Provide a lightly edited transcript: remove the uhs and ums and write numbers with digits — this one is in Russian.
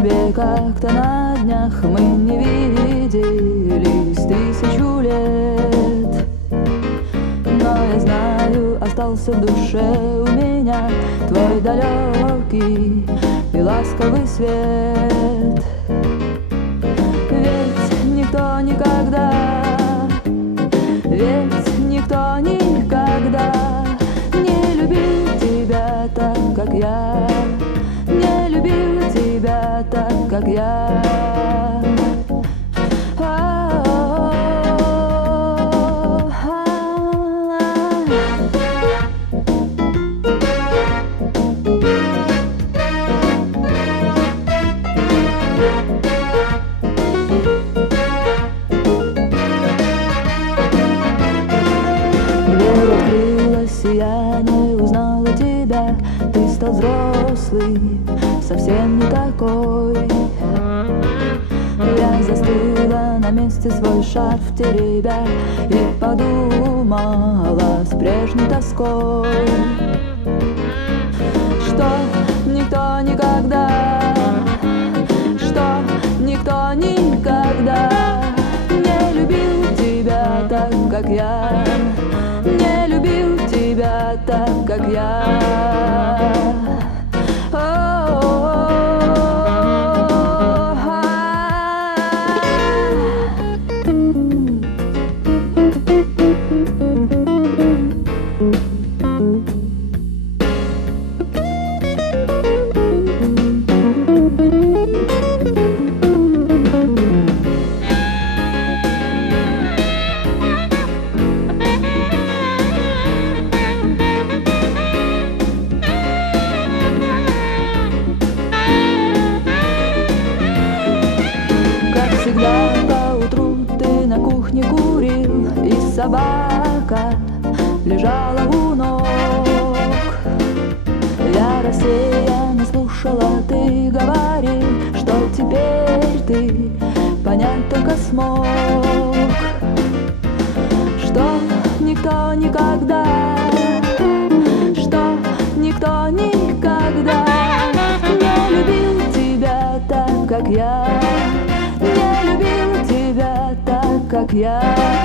тебе как-то на днях. Мы не виделись 1000 лет, но я знаю, остался в душе у меня твой далекий и ласковый свет. Ведь никто никогда не любил тебя так, как я, не любил тебя так, как я. Я не узнала тебя, ты стал взрослый, совсем не такой. Я застыла на месте, свой шарф теребя, и подумала с прежней тоской, что никто никогда не любил тебя так, как я, не любил тебя так, как я. Всегда поутру ты на кухне курил, и собака лежала у ног. Я рассеянно слушала, ты говорил, что теперь ты понять только смог, что никто никогда не любил тебя так, как я, не любил тебя так, как я.